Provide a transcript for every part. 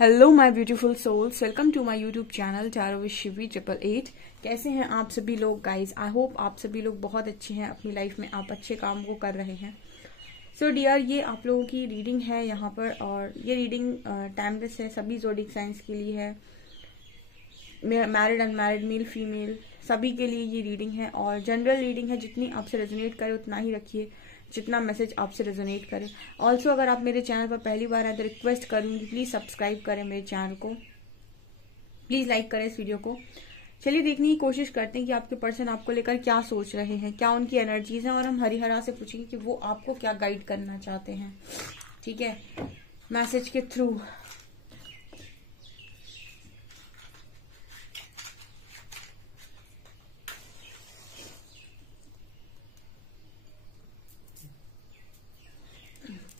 Hello my beautiful souls, welcome to my YouTube channel tarot with Shivi 888। कैसे हैं आप सभी लोग गाइज? आई होप आप सभी लोग बहुत अच्छे हैं, अपनी लाइफ में आप अच्छे काम को कर रहे हैं। सो डियर, ये आप लोगों की रीडिंग है यहाँ पर, और ये रीडिंग टाइमलेस है, सभी ज़ोडिक साइंस के लिए है, मैरिड अनमैरिड, मेल फीमेल सभी के लिए ये रीडिंग है। और जनरल रीडिंग है, जितनी आपसे रेजोनेट करे उतना ही रखिए, जितना मैसेज आपसे रेजोनेट करे। ऑल्सो अगर आप मेरे चैनल पर पहली बार आए तो रिक्वेस्ट करूंगी, प्लीज सब्सक्राइब करें मेरे चैनल को, प्लीज लाइक करें इस वीडियो को। चलिए देखने की कोशिश करते हैं कि आपके पर्सन आपको लेकर क्या सोच रहे हैं, क्या उनकी एनर्जीज हैं, और हम हरिहरा से पूछेंगे कि वो आपको क्या गाइड करना चाहते हैं। ठीक है, मैसेज के through.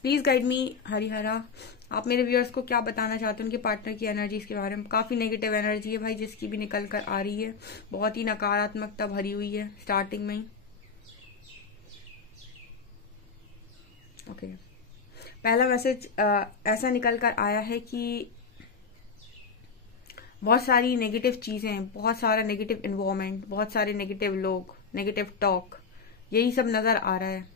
Please guide me Harihara, आप मेरे व्यूअर्स को क्या बताना चाहते हैं उनके पार्टनर की एनर्जीज के बारे में। काफी नेगेटिव एनर्जी है भाई, जिसकी भी निकल कर आ रही है, बहुत ही नकारात्मकता भरी हुई है स्टार्टिंग में ही। ओके, पहला मैसेज ऐसा निकल कर आया है कि बहुत सारी नेगेटिव चीजें, बहुत सारा नेगेटिव इन्वॉल्वमेंट, बहुत सारे नेगेटिव लोग, नेगेटिव टॉक, यही सब नजर आ रहा है।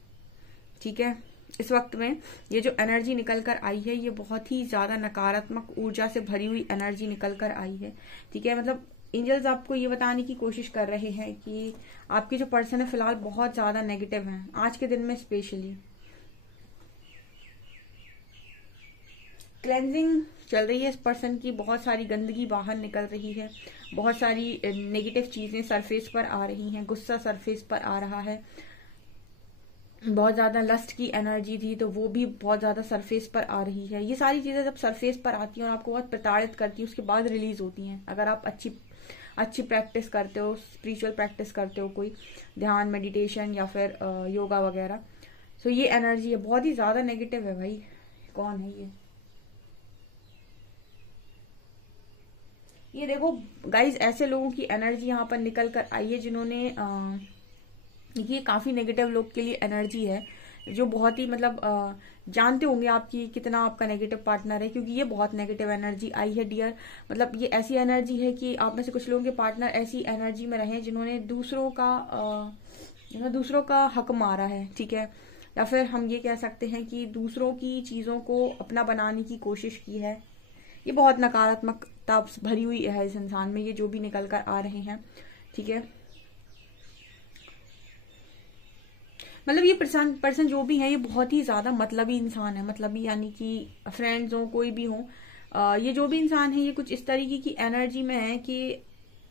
ठीक है, इस वक्त में ये जो एनर्जी निकल कर आई है, ये बहुत ही ज्यादा नकारात्मक ऊर्जा से भरी हुई एनर्जी निकल कर आई है। ठीक है, मतलब एंजल्स आपको ये बताने की कोशिश कर रहे हैं कि आपके जो पर्सन है फिलहाल बहुत ज्यादा नेगेटिव हैं, आज के दिन में स्पेशली। क्लेंजिंग चल रही है इस पर्सन की, बहुत सारी गंदगी बाहर निकल रही है, बहुत सारी नेगेटिव चीजें सरफेस पर आ रही हैं, गुस्सा सरफेस पर आ रहा है, बहुत ज्यादा लस्ट की एनर्जी थी तो वो भी बहुत ज्यादा सरफेस पर आ रही है। ये सारी चीजें जब सरफेस पर आती हैं और आपको बहुत प्रताड़ित करती हैं, उसके बाद रिलीज होती हैं। अगर आप अच्छी प्रैक्टिस करते हो, स्पिरिचुअल प्रैक्टिस करते हो, कोई ध्यान, मेडिटेशन या फिर योगा वगैरह, तो ये एनर्जी है, बहुत ही ज्यादा नेगेटिव है भाई। कौन है ये देखो गाइज, ऐसे लोगों की एनर्जी यहाँ पर निकल कर आई है जिन्होंने ये काफी नेगेटिव लोग के लिए एनर्जी है, जो बहुत ही मतलब जानते होंगे आपकी कितना आपका नेगेटिव पार्टनर है, क्योंकि ये बहुत नेगेटिव एनर्जी आई है डियर। मतलब ये ऐसी एनर्जी है कि आप में से कुछ लोगों के पार्टनर ऐसी एनर्जी में रहे जिन्होंने दूसरों का हक मारा है। ठीक है, या फिर हम ये कह सकते हैं कि दूसरों की चीजों को अपना बनाने की कोशिश की है। ये बहुत नकारात्मकता भरी हुई है इस इंसान में, ये जो भी निकल कर आ रहे हैं। ठीक है, मतलब ये पर्सन जो भी है, ये बहुत ही ज्यादा मतलबी इंसान है। मतलबी यानी कि फ्रेंड्स हो, कोई भी हो, ये जो भी इंसान है, ये कुछ इस तरीके की एनर्जी में है कि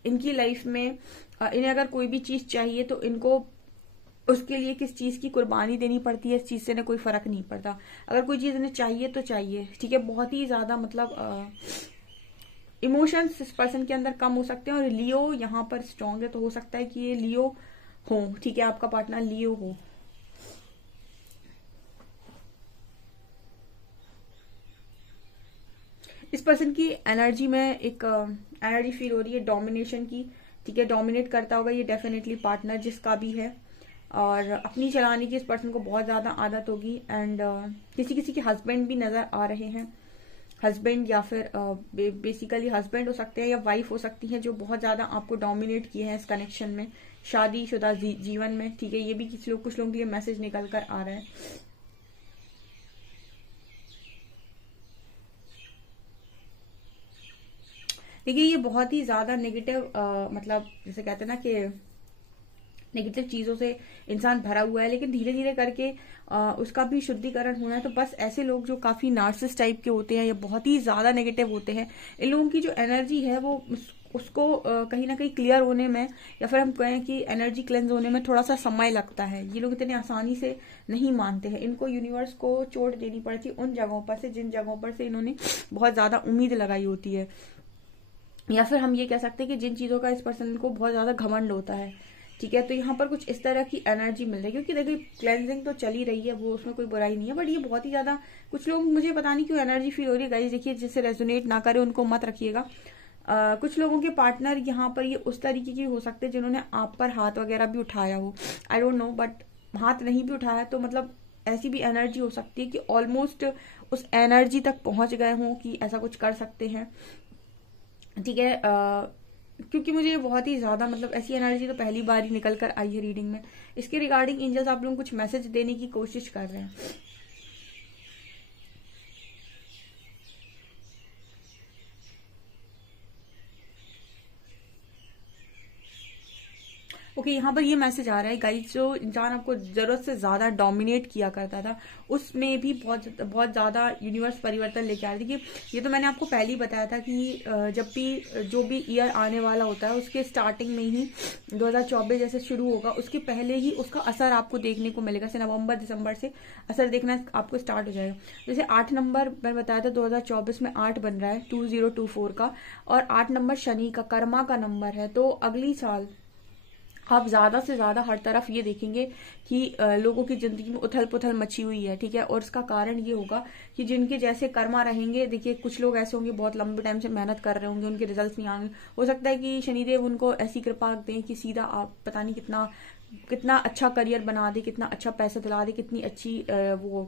इनकी लाइफ में इन्हें अगर कोई भी चीज चाहिए तो इनको उसके लिए किस चीज की कुर्बानी देनी पड़ती है, इस चीज से इन्हें कोई फर्क नहीं पड़ता। अगर कोई चीज इन्हें चाहिए तो चाहिए। ठीक है, बहुत ही ज्यादा मतलब इमोशंस इस पर्सन के अंदर कम हो सकते हैं। और लियो यहाँ पर स्ट्रांग है, तो हो सकता है कि ये लियो हो। ठीक है, आपका पार्टनर लियो हो। इस पर्सन की एनर्जी में एक एनर्जी फील हो रही है डोमिनेशन की। ठीक है, डोमिनेट करता होगा ये डेफिनेटली पार्टनर जिसका भी है, और अपनी चलाने की इस पर्सन को बहुत ज्यादा आदत होगी। एंड किसी के हस्बैंड भी नजर आ रहे हैं, हस्बैंड या फिर बेसिकली हस्बैंड हो सकते हैं या वाइफ हो सकती है, जो बहुत ज्यादा आपको डोमिनेट किए हैं इस कनेक्शन में, शादीशुदा जीवन में। ठीक है, ये भी कुछ लोगों के लिए मैसेज निकल कर आ रहा है। देखिए, ये बहुत ही ज्यादा नेगेटिव मतलब जैसे कहते हैं ना कि नेगेटिव चीजों से इंसान भरा हुआ है, लेकिन धीरे धीरे करके उसका भी शुद्धिकरण होना है। तो बस ऐसे लोग जो काफी नार्सिसिस्ट टाइप के होते हैं या बहुत ही ज्यादा नेगेटिव होते हैं, इन लोगों की जो एनर्जी है वो उसको कहीं ना कहीं क्लियर होने में, या फिर हम कहें कि एनर्जी क्लेंज होने में थोड़ा सा समय लगता है। ये लोग इतने आसानी से नहीं मानते हैं, इनको यूनिवर्स को चोट देनी पड़ती है उन जगहों पर से जिन जगहों पर से इन्होंने बहुत ज्यादा उम्मीद लगाई होती है, या फिर हम ये कह सकते हैं कि जिन चीजों का इस पर्सन को बहुत ज्यादा घमंड होता है। ठीक है, तो यहाँ पर कुछ इस तरह की एनर्जी मिल रही है, क्योंकि देखिए क्लेंजिंग तो चल ही रही है, वो उसमें कोई बुराई नहीं है, बट ये बहुत ही ज्यादा कुछ लोग, मुझे पता नहीं क्यों एनर्जी फील हो रही है गाइस। देखिए, जिससे रेजोनेट ना करे उनको मत रखिएगा। कुछ लोगों के पार्टनर यहाँ पर ये उस तरीके के हो सकते हैं जिन्होंने आप पर हाथ वगैरह भी उठाया हो, आई डोंट नो, बट हाथ नहीं भी उठाया तो मतलब ऐसी भी एनर्जी हो सकती है कि ऑलमोस्ट उस एनर्जी तक पहुंच गए हों कि ऐसा कुछ कर सकते हैं, ठीक है। क्योंकि मुझे बहुत ही ज्यादा मतलब ऐसी एनर्जी तो पहली बार ही निकल कर आई है रीडिंग में। इसके रिगार्डिंग एंजल्स आप लोगों को कुछ मैसेज देने की कोशिश कर रहे हैं। ओके, यहाँ पर ये मैसेज आ रहा है गाइस, जो इंसान आपको जरूरत से ज्यादा डोमिनेट किया करता था उसमें भी बहुत बहुत ज्यादा यूनिवर्स परिवर्तन लेके आ रही थी। कि ये तो मैंने आपको पहले ही बताया था कि जब भी जो भी ईयर आने वाला होता है उसके स्टार्टिंग में ही 2024 जैसे शुरू होगा उसके पहले ही उसका असर आपको देखने को मिलेगा। से नवंबर दिसंबर से असर देखना आपको स्टार्ट हो जाएगा। जैसे 8 नंबर मैंने बताया था 2024 में 8 बन रहा है 2024 का, और 8 नंबर शनि का कर्मा का नंबर है। तो अगली साल आप ज्यादा से ज्यादा हर तरफ ये देखेंगे कि लोगों की जिंदगी में उथल पुथल मची हुई है, ठीक है। और इसका कारण ये होगा कि जिनके जैसे कर्मा रहेंगे, देखिए कुछ लोग ऐसे होंगे बहुत लंबे टाइम से मेहनत कर रहे होंगे, उनके रिजल्ट्स नहीं आएंगे। हो सकता है कि शनिदेव उनको ऐसी कृपा दें कि सीधा आप पता नहीं कितना कितना अच्छा करियर बना दे, कितना अच्छा पैसा दिला दे, कितनी अच्छी वो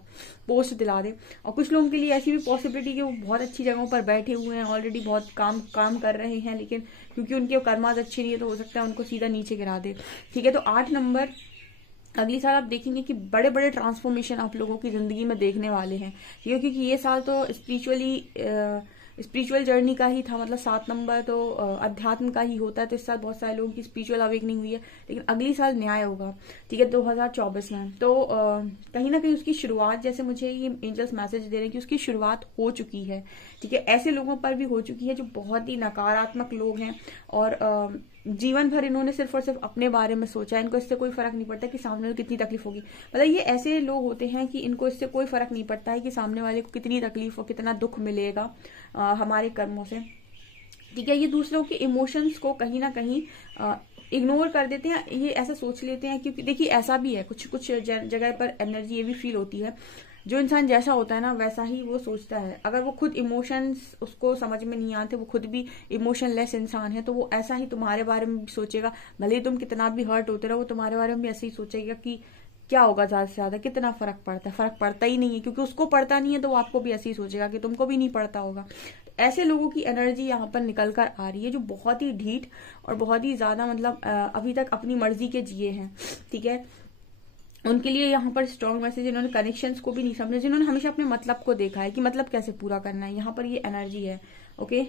पोस्ट दिला दे। और कुछ लोगों के लिए ऐसी भी पॉसिबिलिटी कि वो बहुत अच्छी जगहों पर बैठे हुए हैं, ऑलरेडी बहुत काम कर रहे हैं, लेकिन क्योंकि उनके कर्माज अच्छे नहीं है तो हो सकता है उनको सीधा नीचे गिरा दे, ठीक है। तो 8 नंबर अगली साल आप देखेंगे कि बड़े बड़े ट्रांसफॉर्मेशन आप लोगों की जिंदगी में देखने वाले हैं, ठीक है। क्योंकि ये साल तो स्पिरिचुअल जर्नी का ही था, मतलब 7 नंबर तो अध्यात्म का ही होता है। तो इस साल बहुत सारे लोगों की स्पिरिचुअल अवेकनिंग हुई है, लेकिन अगली साल न्याय होगा, ठीक है, 2024 में। तो कहीं ना कहीं उसकी शुरुआत, जैसे मुझे ये एंजल्स मैसेज दे रहे हैं कि उसकी शुरुआत हो चुकी है, ठीक है। ऐसे लोगों पर भी हो चुकी है जो बहुत ही नकारात्मक लोग हैं और जीवन भर इन्होंने सिर्फ और सिर्फ अपने बारे में सोचा है। इनको इससे कोई फर्क नहीं पड़ता कि सामने वाले को कितनी तकलीफ होगी। मतलब ये ऐसे लोग होते हैं कि इनको इससे कोई फर्क नहीं पड़ता है कि सामने वाले को कितनी तकलीफ और कितना दुख मिलेगा हमारे कर्मों से, ठीक है। ये दूसरों के इमोशंस को कहीं ना कहीं इग्नोर कर देते हैं, ये ऐसा सोच लेते हैं। क्योंकि देखिए ऐसा भी है, कुछ कुछ जगह पर एनर्जी ये भी फील होती है, जो इंसान जैसा होता है ना वैसा ही वो सोचता है। अगर वो खुद इमोशंस उसको समझ में नहीं आते, वो खुद भी इमोशनलेस इंसान है, तो वो ऐसा ही तुम्हारे बारे में भी सोचेगा। भले ही तुम कितना भी हर्ट होते रहो, वो तुम्हारे बारे में भी ऐसे ही सोचेगा कि क्या होगा, ज्यादा से ज्यादा कितना फर्क पड़ता है। फर्क पड़ता ही नहीं है, क्योंकि उसको पड़ता नहीं है तो वो आपको भी ऐसे ही सोचेगा कि तुमको भी नहीं पड़ता होगा। ऐसे लोगों की एनर्जी यहाँ पर निकल कर आ रही है जो बहुत ही ढीठ और बहुत ही ज्यादा मतलब अभी तक अपनी मर्जी के जिए हैं, ठीक है। उनके लिए यहाँ पर स्ट्रॉन्ग मैसेज, जिन्होंने कनेक्शंस को भी नहीं समझा, जिन्होंने हमेशा अपने मतलब को देखा है कि मतलब कैसे पूरा करना है, यहाँ पर ये एनर्जी है, ओके।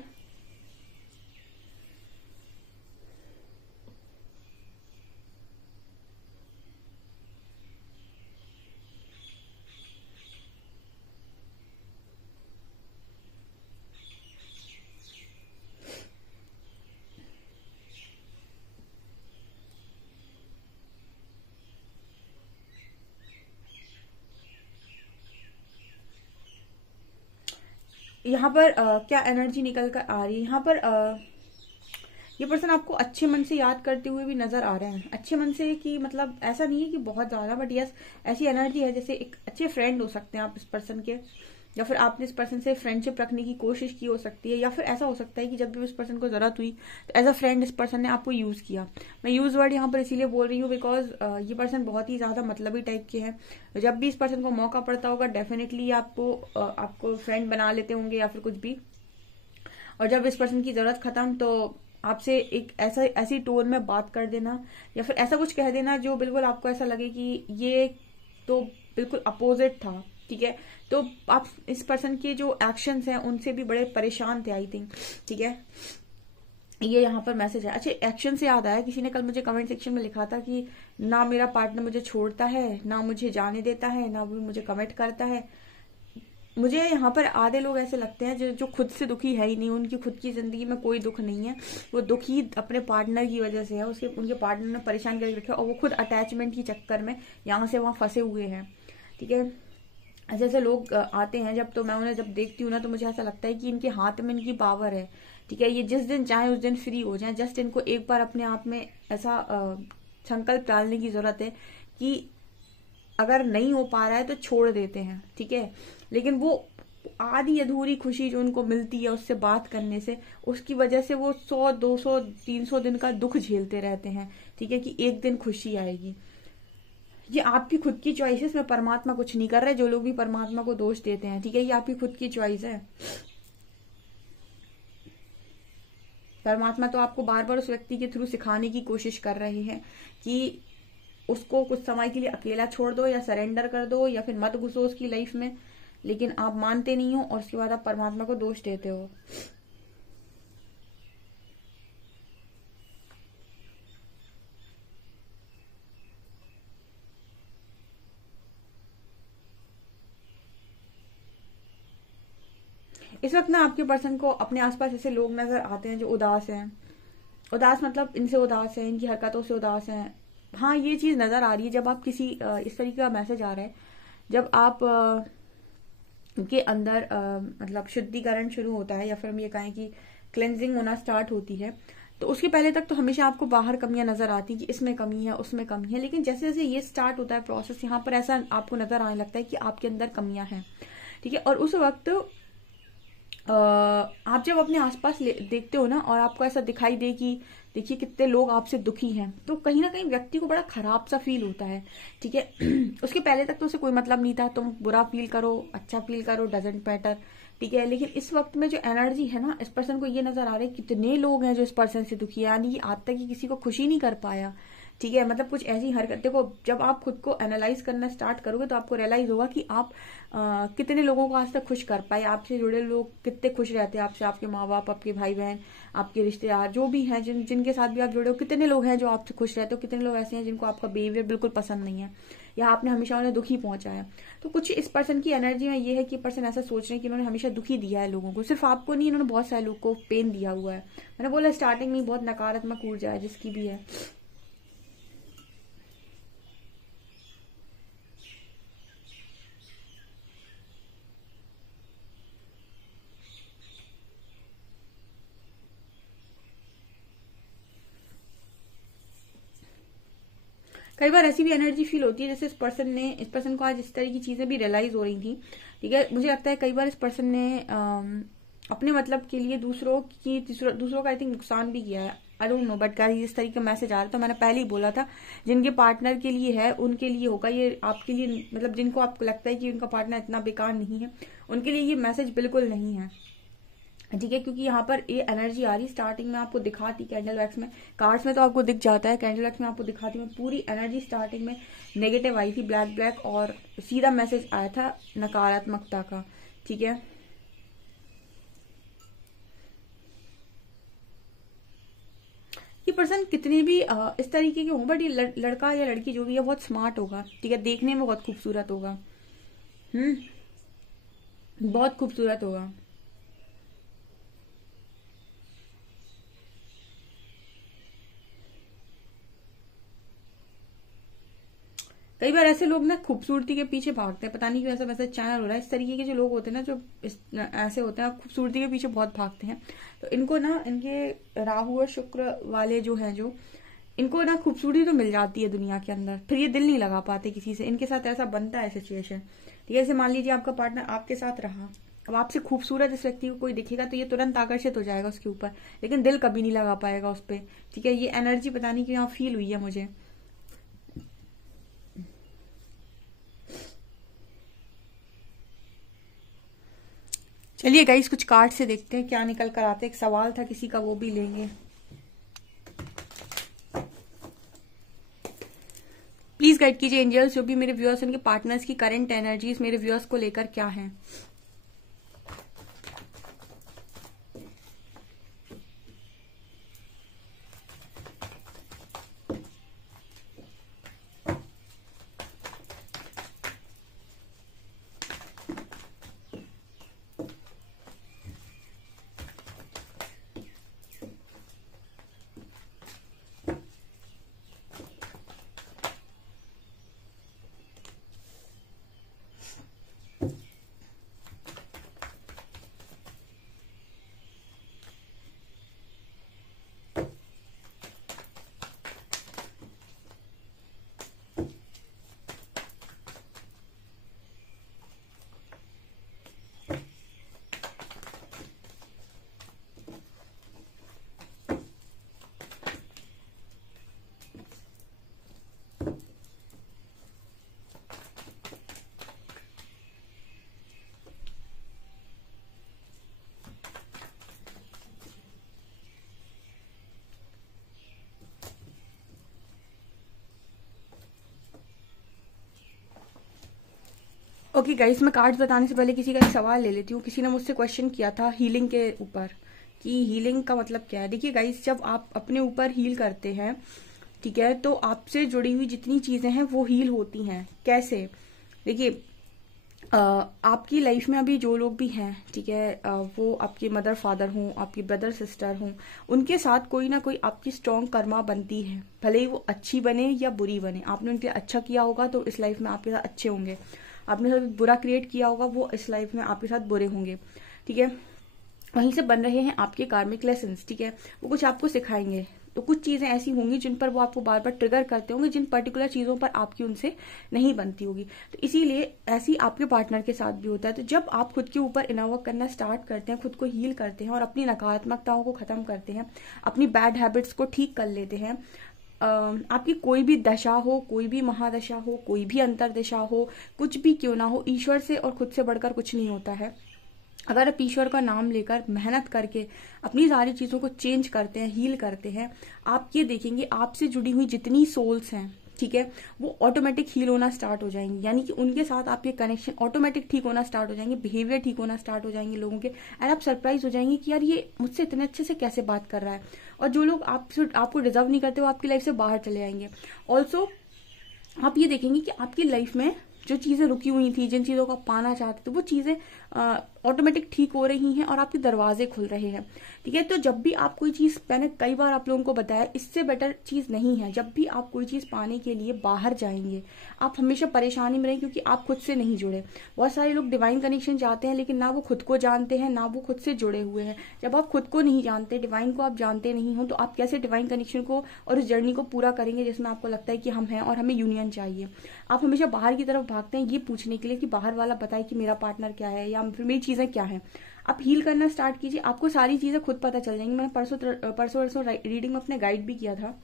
यहाँ पर क्या एनर्जी निकल कर आ रही है, यहाँ पर ये पर्सन आपको अच्छे मन से याद करते हुए भी नजर आ रहे हैं। अच्छे मन से कि मतलब ऐसा नहीं है कि बहुत ज्यादा, बट यस ऐसी एनर्जी है जैसे एक अच्छे फ्रेंड हो सकते हैं आप इस पर्सन के, या फिर आपने इस पर्सन से फ्रेंडशिप रखने की कोशिश की हो सकती है, या फिर ऐसा हो सकता है कि जब भी इस पर्सन को जरूरत हुई तो एज अ फ्रेंड इस पर्सन ने आपको यूज किया। मैं यूज वर्ड यहाँ पर इसीलिए बोल रही हूँ बिकॉज ये पर्सन बहुत ही ज्यादा मतलबी टाइप के हैं। जब भी इस पर्सन को मौका पड़ता होगा डेफिनेटली आपको फ्रेंड बना लेते होंगे या फिर कुछ भी। और जब इस पर्सन की जरूरत खत्म तो आपसे एक ऐसी टोन में बात कर देना या फिर ऐसा कुछ कह देना जो बिल्कुल आपको ऐसा लगे कि ये तो बिल्कुल अपोजिट था, ठीक है। तो आप इस पर्सन के जो एक्शंस हैं उनसे भी बड़े परेशान थे आई थिंक, ठीक है। ये यहाँ पर मैसेज है। अच्छा, एक्शन से याद आया, किसी ने कल मुझे कमेंट सेक्शन में लिखा था कि ना मेरा पार्टनर मुझे छोड़ता है, ना मुझे जाने देता है, ना वो मुझे कमेंट करता है। मुझे यहाँ पर आधे लोग ऐसे लगते हैं जो खुद से दुखी है ही नहीं, उनकी खुद की जिंदगी में कोई दुख नहीं है, वो दुखी अपने पार्टनर की वजह से है। उनके पार्टनर ने परेशान करके रखा और वो खुद अटैचमेंट के चक्कर में यहाँ से वहां फंसे हुए हैं, ठीक है। ऐसे ऐसे लोग आते हैं जब, तो मैं उन्हें जब देखती हूँ ना तो मुझे ऐसा लगता है कि इनके हाथ में इनकी पावर है, ठीक है। ये जिस दिन चाहे उस दिन फ्री हो जाए, जस्ट इनको एक बार अपने आप में ऐसा संकल्प डालने की जरूरत है कि अगर नहीं हो पा रहा है तो छोड़ देते हैं, ठीक है। लेकिन वो आधी अधूरी खुशी जो उनको मिलती है उससे बात करने से, उसकी वजह से वो 100, 200, 300 दिन का दुख झेलते रहते हैं, ठीक है, कि एक दिन खुशी आएगी। ये आपकी खुद की चॉइस है, इसमें परमात्मा कुछ नहीं कर रहे। जो लोग भी परमात्मा को दोष देते हैं, ठीक है, ये आपकी खुद की चॉइस है। परमात्मा तो आपको बार बार उस व्यक्ति के थ्रू सिखाने की कोशिश कर रहे हैं कि उसको कुछ समय के लिए अकेला छोड़ दो, या सरेंडर कर दो, या फिर मत घुसो उसकी लाइफ में, लेकिन आप मानते नहीं हो और उसके बाद आप परमात्मा को दोष देते हो। इस वक्त ना आपके पर्सन को अपने आसपास ऐसे लोग नजर आते हैं जो उदास हैं। उदास मतलब इनसे उदास है, इनकी हरकतों से उदास हैं। हाँ, ये चीज नजर आ रही है जब आप किसी इस तरीके का मैसेज आ रहा है, जब आप के अंदर मतलब शुद्धिकरण शुरू होता है, या फिर हम ये कहें कि क्लेंजिंग होना स्टार्ट होती है, तो उसके पहले तक तो हमेशा आपको बाहर कमियां नजर आती कि इसमें कमी है, उसमें कमी है। लेकिन जैसे जैसे ये स्टार्ट होता है प्रोसेस, यहाँ पर ऐसा आपको नजर आने लगता है कि आपके अंदर कमियां हैं, ठीक है। और उस वक्त आप जब अपने आसपास देखते हो ना, और आपको ऐसा दिखाई दे कि देखिए कितने लोग आपसे दुखी हैं, तो कहीं ना कहीं व्यक्ति को बड़ा खराब सा फील होता है, ठीक है। उसके पहले तक तो उसे कोई मतलब नहीं था, तुम बुरा फील करो, अच्छा फील करो, डजेंट मैटर, ठीक है। लेकिन इस वक्त में जो एनर्जी है ना, इस पर्सन को ये नजर आ रहा है कितने लोग हैं जो इस पर्सन से दुखी है, यानी कि आज तक ही किसी को खुशी नहीं कर पाया, ठीक है। मतलब कुछ ऐसी हरकत, देखो जब आप खुद को एनालाइज करना स्टार्ट करोगे तो आपको रियलाइज होगा कि आप कितने लोगों को आज तक खुश कर पाए, आपसे जुड़े लोग कितने खुश रहते हैं आपसे, आपके माँ बाप, आपके भाई बहन, आपके रिश्तेदार, जो भी हैं, जिनके साथ भी आप जुड़े हो, कितने लोग हैं जो आपसे खुश रहते हो, कितने लोग ऐसे हैं जिनको आपका बिहेवियर बिल्कुल पसंद नहीं है, या आपने हमेशा उन्हें दुखी पहुंचाया। तो कुछ इस पर्सन की एनर्जी में ये है कि पर्सन ऐसा सोच रहे हैं कि इन्होंने हमेशा दुखी दिया है लोगों को, सिर्फ आपको नहीं, इन्होंने बहुत सारे लोग को पेन दिया हुआ है। मैंने बोला स्टार्टिंग में बहुत नकारात्मक ऊर्जा है जिसकी भी है। कई बार ऐसी भी एनर्जी फील होती है जैसे इस पर्सन को आज इस तरह की चीजें भी रियलाइज हो रही थी, ठीक है। मुझे लगता है कई बार इस पर्सन ने अपने मतलब के लिए दूसरों का आई थिंक नुकसान भी किया है। I don't know, but guys इस तरीके का मैसेज आ रहा था। मैंने पहले ही बोला था, जिनके पार्टनर के लिए है उनके लिए होगा ये, आपके लिए मतलब जिनको आपको लगता है कि उनका पार्टनर इतना बेकार नहीं है, उनके लिए ये मैसेज बिल्कुल नहीं है, ठीक है। क्योंकि यहाँ पर ये एनर्जी आ रही, स्टार्टिंग में आपको दिखाती कैंडल वैक्स में, कार्ड्स में तो आपको दिख जाता है, कैंडल वैक्स में आपको दिखाती मैं पूरी एनर्जी स्टार्टिंग में नेगेटिव आई थी, ब्लैक ब्लैक, और सीधा मैसेज आया था नकारात्मकता का, ठीक है। ये पर्सन कितने भी इस तरीके के हों, बट ये लड़का या लड़की जो भी है बहुत स्मार्ट होगा, ठीक है, देखने में बहुत खूबसूरत होगा, बहुत खूबसूरत होगा। कई बार ऐसे लोग ना खूबसूरती के पीछे भागते हैं, पता नहीं क्यों ऐसा मैसेज चैनल हो रहा है। इस तरीके के जो लोग होते हैं ना, जो ऐसे होते हैं, खूबसूरती के पीछे बहुत भागते हैं, तो इनको ना, इनके राहु और शुक्र वाले जो हैं, जो इनको ना खूबसूरती तो मिल जाती है दुनिया के अंदर, फिर ये दिल नहीं लगा पाते किसी से, इनके साथ ऐसा बनता है सिचुएशन, ठीक है। जैसे मान लीजिए आपका पार्टनर आपके साथ रहा, अब आपसे खूबसूरत इस व्यक्ति को कोई दिखेगा तो ये तुरंत आकर्षित हो जाएगा उसके ऊपर, लेकिन दिल कभी नहीं लगा पाएगा उस पर, ठीक है। ये एनर्जी पता नहीं क्यों यहाँ फील हुई है मुझे। चलिए गाइस, कुछ कार्ड से देखते हैं क्या निकल कर आते हैं। एक सवाल था किसी का, वो भी लेंगे। प्लीज गाइड कीजिए एंजल्स, जो भी मेरे व्यूअर्स, उनके पार्टनर्स की करंट एनर्जीज मेरे व्यूअर्स को लेकर क्या है। ओके गाइस, मैं कार्ड्स बताने से पहले किसी का एक सवाल ले लेती हूँ। किसी ने मुझसे क्वेश्चन किया था हीलिंग के ऊपर कि हीलिंग का मतलब क्या है। देखिए गाइस, जब आप अपने ऊपर हील करते हैं, ठीक है, तो आपसे जुड़ी हुई जितनी चीजें हैं वो हील होती हैं। कैसे? देखिए, आपकी लाइफ में अभी जो लोग भी हैं, ठीक है, वो आपके मदर फादर हों, आपकी ब्रदर सिस्टर हों, उनके साथ कोई ना कोई आपकी स्ट्रॉन्ग कर्मा बनती है। भले ही वो अच्छी बने या बुरी बने, आपने उनके अच्छा किया होगा तो इस लाइफ में आपके साथ अच्छे होंगे, आपने साथ बुरा क्रिएट किया होगा वो इस लाइफ में आपके साथ बुरे होंगे, ठीक है। वहीं से बन रहे हैं आपके कार्मिक लेसन्स, ठीक है, वो कुछ आपको सिखाएंगे। तो कुछ चीजें ऐसी होंगी जिन पर वो आपको बार बार ट्रिगर करते होंगे, जिन पर्टिकुलर चीजों पर आपकी उनसे नहीं बनती होगी। तो इसीलिए ऐसी आपके पार्टनर के साथ भी होता है। तो जब आप खुद के ऊपर इनर वर्क करना स्टार्ट करते हैं, खुद को हील करते हैं और अपनी नकारात्मकताओं को खत्म करते हैं, अपनी बैड हैबिट्स को ठीक कर लेते हैं, आपकी कोई भी दशा हो, कोई भी महादशा हो, कोई भी अंतरदशा हो, कुछ भी क्यों ना हो, ईश्वर से और खुद से बढ़कर कुछ नहीं होता है। अगर आप ईश्वर का नाम लेकर मेहनत करके अपनी सारी चीजों को चेंज करते हैं, हील करते हैं, आप ये देखेंगे आपसे जुड़ी हुई जितनी सोल्स हैं, ठीक है, वो ऑटोमेटिक हील होना स्टार्ट हो जाएंगे। यानी कि उनके साथ आपके कनेक्शन ऑटोमेटिक ठीक होना स्टार्ट हो जाएंगे, बिहेवियर ठीक होना स्टार्ट हो जाएंगे लोगों के, एंड आप सरप्राइज हो जाएंगे कि यार ये मुझसे इतने अच्छे से कैसे बात कर रहा है। और जो लोग आपको डिजर्व नहीं करते वो आपकी लाइफ से बाहर चले जाएंगे। ऑल्सो आप ये देखेंगे कि आपकी लाइफ में जो चीजें रुकी हुई थी, जिन चीजों को आप पाना चाहते थे, वो चीजें ऑटोमेटिक ठीक हो रही हैं और आपके दरवाजे खुल रहे हैं, ठीक है। तो जब भी आप कोई चीज, मैंने कई बार आप लोगों को बताया, इससे बेटर चीज नहीं है। जब भी आप कोई चीज पाने के लिए बाहर जाएंगे, आप हमेशा परेशानी में रहें, क्योंकि आप खुद से नहीं जुड़े। बहुत सारे लोग डिवाइन कनेक्शन चाहते हैं, लेकिन ना वो खुद को जानते हैं, ना वो खुद से जुड़े हुए हैं। जब आप खुद को नहीं जानते, डिवाइन को आप जानते नहीं हो, तो आप कैसे डिवाइन कनेक्शन को और इस जर्नी को पूरा करेंगे जिसमें आपको लगता है कि हम हैं और हमें यूनियन चाहिए। आप हमेशा बाहर की तरफ भागते हैं ये पूछने के लिए कि बाहर वाला बताए कि मेरा पार्टनर क्या है या फिर मेरी चीजें क्या है। आप हील करना स्टार्ट कीजिए, आपको सारी चीजें खुद पता चल जाएंगी। मैंने परसों रीडिंग में अपने गाइड भी किया था।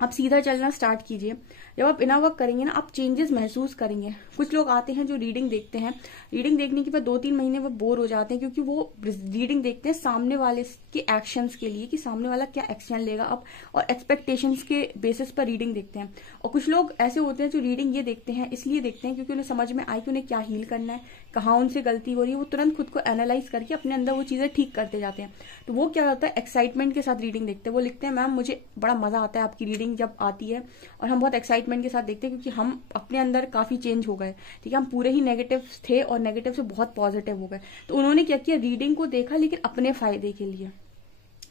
आप सीधा चलना स्टार्ट कीजिए। जब आप इनर वर्क करेंगे ना, आप चेंजेस महसूस करेंगे। कुछ लोग आते हैं जो रीडिंग देखते हैं, रीडिंग देखने के बाद 2-3 महीने वो बोर हो जाते हैं, क्योंकि वो रीडिंग देखते हैं सामने वाले के एक्शंस के लिए कि सामने वाला क्या एक्शन लेगा अब, और एक्सपेक्टेशंस के बेसिस पर रीडिंग देखते हैं। और कुछ लोग ऐसे होते हैं जो रीडिंग ये देखते हैं, इसलिए देखते हैं क्योंकि उन्हें समझ में आए कि उन्हें क्या हील करना है, कहाँ उनसे गलती हो रही है। वो तुरंत खुद को एनालाइज करके अपने अंदर वो चीजें ठीक करते जाते हैं। तो वो क्या होता है, एक्साइटमेंट के साथ रीडिंग देखते हैं। वो लिखते हैं, मैम मुझे बड़ा मजा आता है आपकी रीडिंग जब आती है, और हम बहुत एक्साइटमेंट के साथ देखते हैं क्योंकि हम अपने अंदर काफी चेंज हो गए, ठीक है। हम पूरे ही नेगेटिव थे और नेगेटिव से बहुत पॉजिटिव हो गए। तो उन्होंने क्या किया, रीडिंग को देखा लेकिन अपने फायदे के लिए।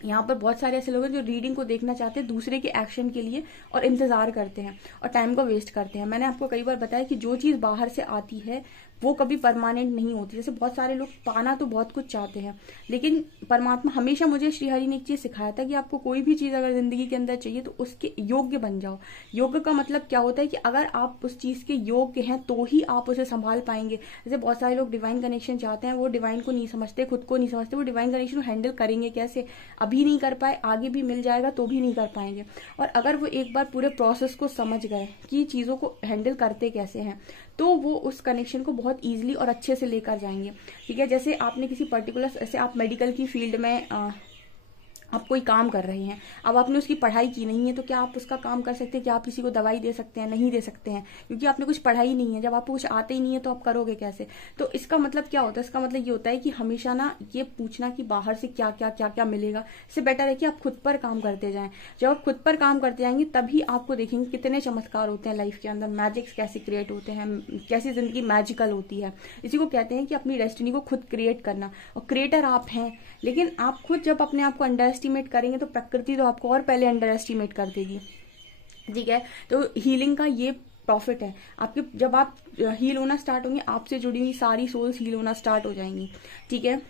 यहाँ पर बहुत सारे ऐसे लोग हैं जो रीडिंग को देखना चाहते हैं दूसरे के एक्शन के लिए, और इंतजार करते हैं और टाइम को वेस्ट करते हैं। मैंने आपको कई बार बताया कि जो चीज बाहर से आती है वो कभी परमानेंट नहीं होती। जैसे बहुत सारे लोग पाना तो बहुत कुछ चाहते हैं, लेकिन परमात्मा, हमेशा मुझे श्रीहरि ने एक चीज सिखाया था कि आपको कोई भी चीज अगर जिंदगी के अंदर चाहिए तो उसके योग्य बन जाओ। योग्य का मतलब क्या होता है कि अगर आप उस चीज के योग्य हैं तो ही आप उसे संभाल पाएंगे। जैसे बहुत सारे लोग डिवाइन कनेक्शन चाहते हैं, वो डिवाइन को नहीं समझते, खुद को नहीं समझते, वो डिवाइन कनेक्शन को हैंडल करेंगे कैसे, अभी नहीं कर पाए, आगे भी मिल जाएगा तो भी नहीं कर पाएंगे। और अगर वो एक बार पूरे प्रोसेस को समझ गए कि चीजों को हैंडल करते कैसे हैं, तो वो उस कनेक्शन को बहुत इजीली और अच्छे से लेकर जाएंगे, ठीक है। जैसे आपने किसी पर्टिकुलर, जैसे आप मेडिकल की फील्ड में आप कोई काम कर रहे हैं, अब आपने उसकी पढ़ाई की नहीं है, तो क्या आप उसका काम कर सकते हैं? क्या आप किसी को दवाई दे सकते हैं? नहीं दे सकते हैं, क्योंकि आपने कुछ पढ़ाई नहीं है। जब आपको कुछ आते ही नहीं है तो आप करोगे कैसे? तो इसका मतलब क्या होता है? इसका मतलब ये होता है कि हमेशा ना ये पूछना कि बाहर से क्या क्या क्या क्या मिलेगा, इससे बेटर है कि आप खुद पर काम करते जाएं। जब आप खुद पर काम करते जाएंगे तभी आपको देखेंगे कितने चमत्कार होते हैं लाइफ के अंदर, मैजिक्स कैसे क्रिएट होते हैं, कैसी जिंदगी मैजिकल होती है। इसी को कहते हैं कि अपनी डेस्टिनी को खुद क्रिएट करना, और क्रिएटर आप हैं। लेकिन आप खुद जब अपने आप को अंडर एस्टिमेट करेंगे तो प्रकृति तो आपको और पहले अंडर एस्टिमेट कर देगी, ठीक है। तो हीलिंग का ये प्रॉफिट है आपके, जब आप हील होना स्टार्ट होंगे, आपसे जुड़ी हुई सारी सोल्स हील होना स्टार्ट हो जाएंगी, ठीक है।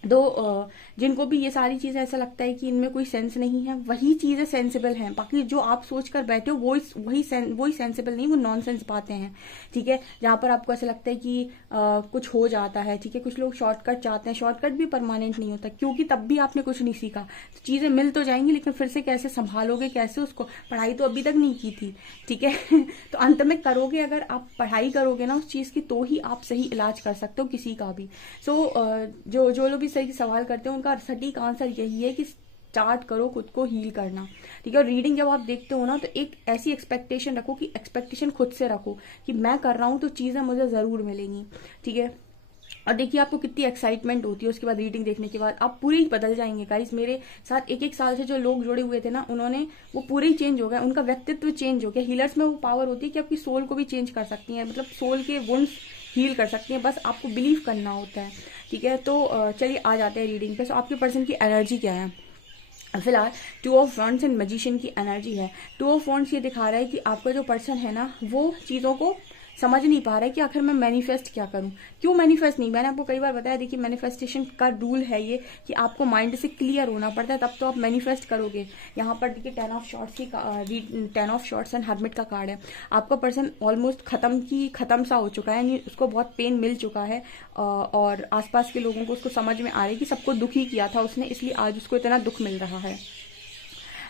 तो जिनको भी ये सारी चीजें ऐसा लगता है कि इनमें कोई सेंस नहीं है, वही चीजें सेंसिबल हैं। बाकी जो आप सोच कर बैठे हो वही सेंसिबल नहीं, वो नॉनसेंस बातें हैं, ठीक है। जहां पर आपको ऐसा लगता है कि कुछ हो जाता है, ठीक है। कुछ लोग शॉर्टकट चाहते हैं, शॉर्टकट भी परमानेंट नहीं होता, क्योंकि तब भी आपने कुछ नहीं सीखा। तो चीजें मिल तो जाएंगी, लेकिन फिर से कैसे संभालोगे, कैसे उसको, पढ़ाई तो अभी तक नहीं की थी, ठीक है। तो अंत में करोगे, अगर आप पढ़ाई करोगे ना उस चीज की, तो ही आप सही इलाज कर सकते हो किसी का भी। सो जो लोग भी सही सवाल करते हैं उनका सटीक आंसर यही है कि स्टार्ट करो खुद को हील करना, ठीक है। और रीडिंग जब आप देखते हो ना तो एक ऐसी एक्सपेक्टेशन रखो कि एक्सपेक्टेशन खुद से रखो कि मैं कर रहा हूँ तो चीजें मुझे जरूर मिलेंगी, ठीक है। और देखिए आपको कितनी एक्साइटमेंट होती है उसके बाद रीडिंग देखने के बाद, आप पूरे ही बदल जाएंगे गाइस। मेरे साथ एक साल से जो लोग जुड़े हुए थे ना, उन्होंने वो पूरे ही चेंज हो गए, उनका व्यक्तित्व चेंज हो गया। हीलर्स में वो पावर होती है कि आपकी सोल को भी चेंज कर सकती है, मतलब सोल के वुंड्स हील कर सकती हैं, बस आपको बिलीव करना होता है, ठीक है। तो चलिए आ जाते हैं रीडिंग पे। सो आपके पर्सन की एनर्जी क्या है फिलहाल? 2 ऑफ वॉन्ड्स एंड मैजिशियन की एनर्जी है। 2 ऑफ वॉन्ड्स ये दिखा रहा है कि आपका जो पर्सन है ना वो चीजों को समझ नहीं पा रहा है कि आखिर मैं मैनिफेस्ट क्या करूं, क्यों मैनिफेस्ट नहीं। मैंने आपको कई बार बताया, देखिए मैनिफेस्टेशन का रूल है ये कि आपको माइंड से क्लियर होना पड़ता है, तब तो आप मैनिफेस्ट करोगे। यहाँ पर देखिए 10 ऑफ शॉर्ट्स एंड हर्मिट का कार्ड है। आपका पर्सन ऑलमोस्ट खत्म सा हो चुका है, यानी उसको बहुत पेन मिल चुका है और आसपास के लोगों को उसको समझ में आ रही है कि सबको दुखी किया था उसने, इसलिए आज उसको इतना दुख मिल रहा है।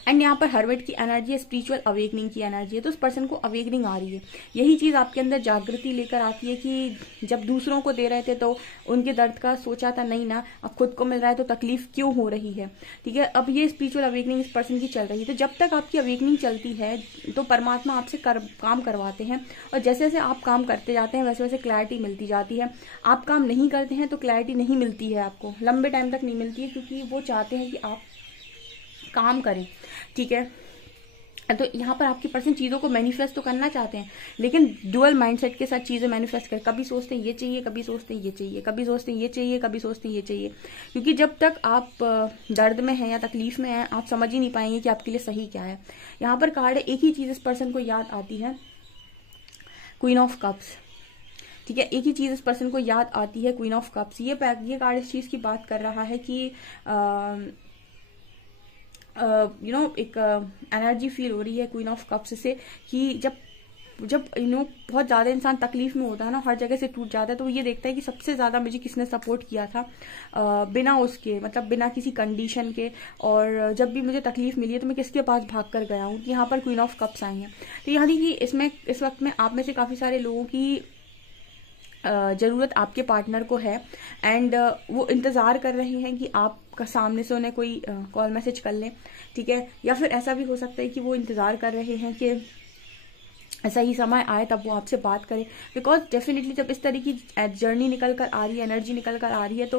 एंड यहाँ पर हर्मिट की एनर्जी है, स्पिरिचुअल अवेकनिंग की एनर्जी है। तो उस पर्सन को अवेकनिंग आ रही है, यही चीज आपके अंदर जागृति लेकर आती है कि जब दूसरों को दे रहे थे तो उनके दर्द का सोचा था नहीं ना, अब खुद को मिल रहा है तो तकलीफ क्यों हो रही है, ठीक है। अब ये स्पिरिचुअल अवेकनिंग इस पर्सन की चल रही है। तो जब तक आपकी अवेकनिंग चलती है तो परमात्मा आपसे काम करवाते हैं, और जैसे जैसे आप काम करते जाते हैं वैसे वैसे क्लैरिटी मिलती जाती है। आप काम नहीं करते हैं तो क्लैरिटी नहीं मिलती है, आपको लंबे टाइम तक नहीं मिलती है, क्योंकि वो चाहते हैं कि आप काम करें, ठीक है। तो यहाँ पर आपके पर्सन चीजों को मैनिफेस्ट तो करना चाहते हैं, लेकिन डुअल माइंडसेट के साथ चीजें मैनिफेस्ट कर, कभी सोचते हैं ये चाहिए, कभी सोचते हैं ये चाहिए, कभी सोचते हैं ये चाहिए, कभी सोचते हैं ये चाहिए। क्योंकि जब तक आप दर्द में हैं या तकलीफ में हैं, आप समझ ही नहीं पाएंगे कि आपके लिए सही क्या है। यहाँ पर कार्ड है, एक ही चीज इस पर्सन को याद आती है, क्वीन ऑफ कप्स, ठीक है। एक ही चीज इस पर्सन को याद आती है, क्वीन ऑफ कप्स। ये कार्ड इस चीज की बात कर रहा है कि एक एनर्जी फील हो रही है क्वीन ऑफ कप्स से कि जब बहुत ज्यादा इंसान तकलीफ में होता है ना, हर जगह से टूट जाता है, तो ये देखता है कि सबसे ज्यादा मुझे किसने सपोर्ट किया था बिना उसके, मतलब बिना किसी कंडीशन के, और जब भी मुझे तकलीफ मिली है तो मैं किसके पास भाग कर गया हूँ। यहाँ पर क्वीन ऑफ कप्स आई हैं। तो यहाँ देखिए इसमें इस वक्त में आप में से काफी सारे लोगों की जरूरत आपके पार्टनर को है, एंड वो इंतजार कर रहे हैं कि आपका सामने से उन्हें कोई कॉल मैसेज कर लें, ठीक है। या फिर ऐसा भी हो सकता है कि वो इंतजार कर रहे हैं कि सही समय आए तब वो आपसे बात करें, बिकॉज डेफिनेटली जब इस तरह की जर्नी निकल कर आ रही है, एनर्जी निकल कर आ रही है, तो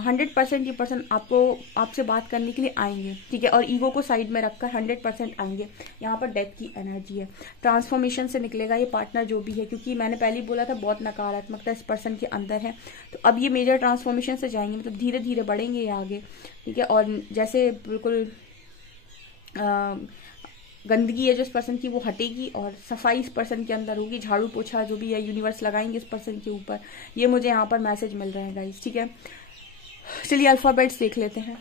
100% ये पर्सन आपसे बात करने के लिए आएंगे, ठीक है। और ईगो को साइड में रखकर 100% आएंगे। यहाँ पर डेथ की एनर्जी है, ट्रांसफॉर्मेशन से निकलेगा ये पार्टनर जो भी है, क्योंकि मैंने पहले ही बोला था बहुत नकारात्मकता इस पर्सन के अंदर है, तो अब ये मेजर ट्रांसफॉर्मेशन से जाएंगे, मतलब धीरे धीरे बढ़ेंगे ये आगे, ठीक है। और जैसे बिल्कुल गंदगी है जो इस पर्सन की वो हटेगी और सफाई इस पर्सन के अंदर होगी, झाड़ू पोछा जो भी है यूनिवर्स लगाएंगे इस पर्सन के ऊपर। ये मुझे यहाँ पर मैसेज मिल रहे हैं गाइस, ठीक है। चलिए अल्फाबेट्स देख लेते हैं।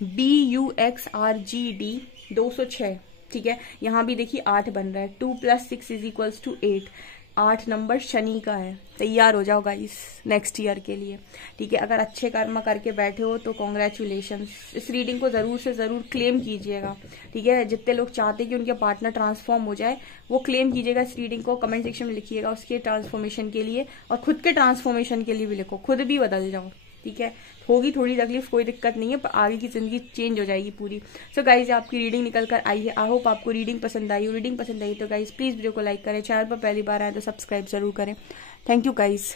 BUXRGD 206, ठीक है। यहाँ भी देखिए 8 बन रहा है, 2 + 6 = 8। 8 नंबर शनि का है। तैयार हो जाओ गाइस नेक्स्ट ईयर के लिए, ठीक है। अगर अच्छे कर्म करके बैठे हो तो कॉन्ग्रेचुलेशन। इस रीडिंग को जरूर से जरूर क्लेम कीजिएगा, ठीक है। जितने लोग चाहते हैं कि उनके पार्टनर ट्रांसफॉर्म हो जाए वो क्लेम कीजिएगा इस रीडिंग को, कमेंट सेक्शन में लिखिएगा उसके ट्रांसफॉर्मेशन के लिए, और खुद के ट्रांसफॉर्मेशन के लिए भी लिखो, खुद भी बदल जाओ, ठीक है। होगी थोड़ी तकलीफ, कोई दिक्कत नहीं है, पर आगे की जिंदगी चेंज हो जाएगी पूरी। सो गाइज आपकी रीडिंग निकल कर आई है। आई होप आपको रीडिंग पसंद आई हो। रीडिंग पसंद आई तो गाइज प्लीज वीडियो को लाइक करें, चैनल पर पहली बार आए तो सब्सक्राइब जरूर करें। Thank you guys.